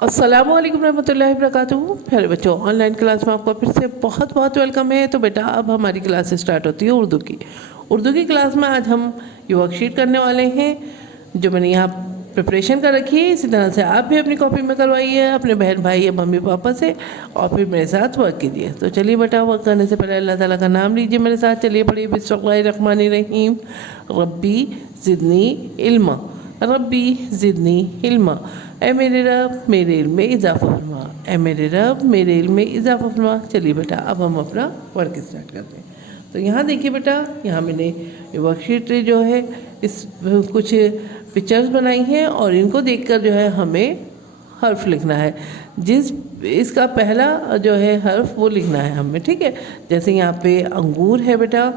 अस्सलामु अलैकुम रहमतुल्लाहि वबरकातुहू। प्यारे बच्चों, ऑनलाइन क्लास में आपका फिर से बहुत बहुत वेलकम है। तो बेटा अब हमारी क्लास स्टार्ट होती है उर्दू की। उर्दू की क्लास में आज हम ये वर्कशीट करने वाले हैं जो मैंने यहाँ प्रिपरेशन कर रखी है। इसी तरह से आप भी अपनी कॉपी में करवाइए अपने बहन भाई या मम्मी पापा से, और फिर मेरे साथ वर्क कीजिए। तो चलिए बेटा, वर्क करने से पहले अल्लाह ताला का नाम लीजिए मेरे साथ। चलिए पढ़िए, बिस्मिल्लाहिर्रहमानिर्रहीम। रब्बी ज़िदनी इल्मा, रब्बी ज़िदनी इल्मा। ए मेरे रब मेरे इल्म में इजाफ़ा फरमा, ए मेरे रब मेरे इल्म में इजाफ़ा फरमा। चलिए बेटा, अब हम अपना वर्क स्टार्ट करते हैं। तो यहाँ देखिए बेटा, यहाँ मैंने ये वर्कशीट जो है इस कुछ पिक्चर्स बनाई हैं और इनको देखकर जो है हमें हर्फ लिखना है। जिस इसका पहला जो है हर्फ वो लिखना है हमें, ठीक है। जैसे यहाँ पे अंगूर है बेटा,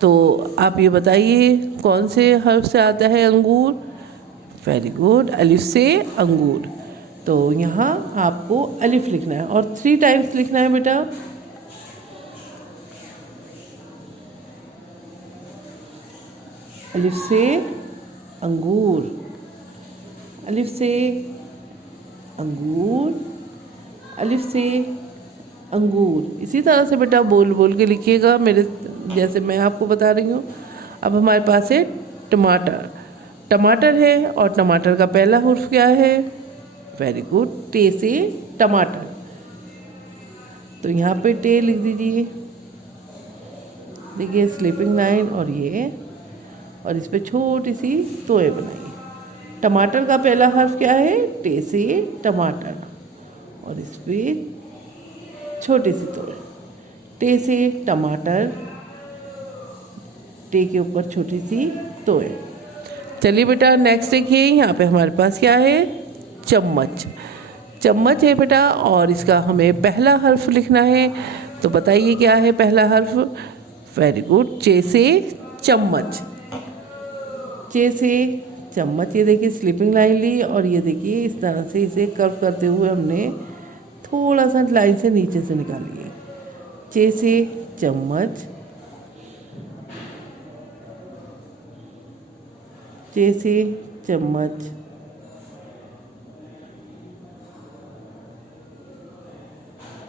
तो आप ये बताइए कौन से हर्फ से आता है अंगूर। वेरी गुड, अलिफ से अंगूर। तो यहाँ आपको अलिफ लिखना है और 3 टाइम्स लिखना है बेटा। अलिफ से अंगूर, अलिफ से अंगूर, अलिफ से अंगूर। इसी तरह से बेटा बोल बोल के लिखिएगा मेरे जैसे मैं आपको बता रही हूँ। अब हमारे पास है टमाटर, टमाटर है और टमाटर का पहला हुर्फ क्या है। वेरी गुड, टे से टमाटर। तो यहाँ पे टे लिख दीजिए, देखिए स्लीपिंग लाइन और ये, और इस पे छोटी सी तोय बनाइए। टमाटर का पहला हर्फ क्या है, टे से टमाटर, और इस पे छोटी सी तोय। टे से टमाटर, टे के ऊपर छोटी सी तोय। चलिए बेटा नेक्स्ट देखिए, यहाँ पे हमारे पास क्या है, चम्मच। चम्मच है बेटा और इसका हमें पहला हर्फ लिखना है। तो बताइए क्या है पहला हर्फ। वेरी गुड, चे से चम्मच, चे से चम्मच। ये देखिए स्लीपिंग लाइन ली और ये देखिए इस तरह से इसे कर्व करते हुए हमने थोड़ा सा लाइन से नीचे से निकाली है। चे से चम्मच, चे से चम्मच,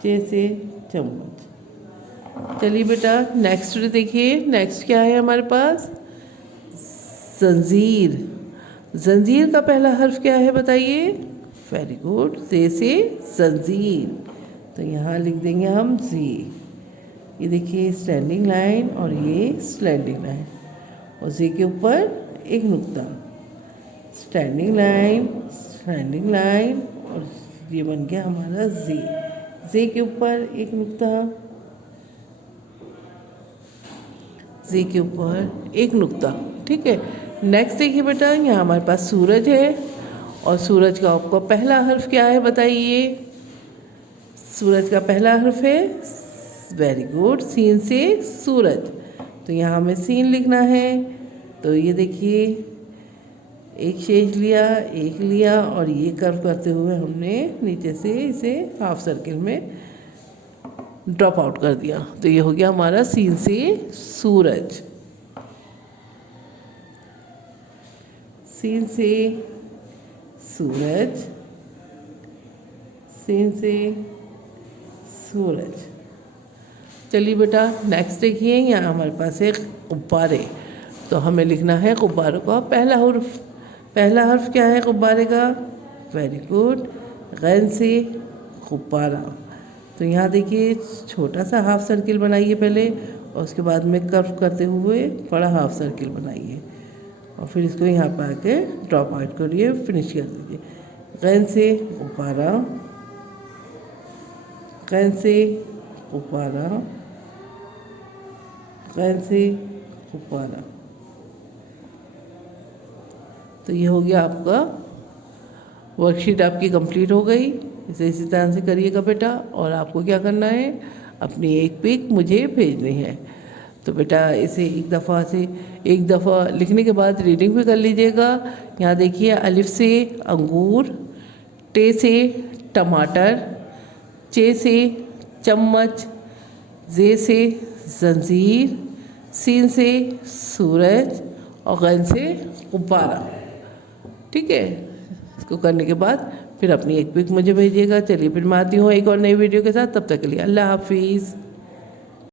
चे से चम्मच। चलिए बेटा नेक्स्ट देखिए, नेक्स्ट क्या है हमारे पास, जंजीर। जंजीर का पहला हर्फ क्या है बताइए। वेरी गुड, जे से जंजीर। तो यहाँ लिख देंगे हम जी। ये देखिए स्टैंडिंग लाइन और ये स्लैंडिंग लाइन, और जे के ऊपर एक नुक्ता। स्टैंडिंग लाइन, स्टैंडिंग लाइन, और ये बन गया हमारा जे। जे के ऊपर एक नुक्ता, जे के ऊपर एक नुक्ता, ठीक है। नेक्स्ट देखिए बेटा, यहाँ हमारे पास सूरज है और सूरज का आपको पहला हर्फ क्या है बताइए। सूरज का पहला हर्फ है, वेरी गुड, सीन से सूरज। तो यहाँ हमें सीन लिखना है। तो ये देखिए एक शेष लिया, एक लिया, और ये कर्व करते हुए हमने नीचे से इसे हाफ सर्किल में ड्रॉप आउट कर दिया। तो ये हो गया हमारा सीन से सूरज, सीन से सूरज, सीन से सूरज। चलिए बेटा नेक्स्ट देखिए, यहाँ हमारे पास है गुब्बारे। तो हमें लिखना है गुब्बारों का पहला हर्फ। पहला हर्फ क्या है गुब्बारे का। वेरी गुड, गैन से गुब्बारा। तो यहाँ देखिए छोटा सा हाफ सर्किल बनाइए पहले, और उसके बाद में कर्व करते हुए बड़ा हाफ सर्किल बनाइए, और फिर इसको यहाँ पर आके ड्रॉप आउट करिए, फिनिश कर दीजिए। गैन से गुब्बारा, गैन से गुब्बारा, गैन से गुब्बारा। तो ये हो गया आपका वर्कशीट, आपकी कंप्लीट हो गई। इसे इसी तरह से करिएगा बेटा, और आपको क्या करना है, अपनी एक पिक मुझे भेजनी है। तो बेटा इसे एक दफ़ा लिखने के बाद रीडिंग भी कर लीजिएगा। यहाँ देखिए अलिफ से अंगूर, टे से टमाटर, चे से चम्मच, जे से जंजीर, सीन से सूरज, और गैन से गुब्बारा, ठीक है। इसको करने के बाद फिर अपनी एक पिक मुझे भेजिएगा। चलिए फिर मैं आती हूँ एक और नई वीडियो के साथ, तब तक के लिए अल्लाह हाफिज़।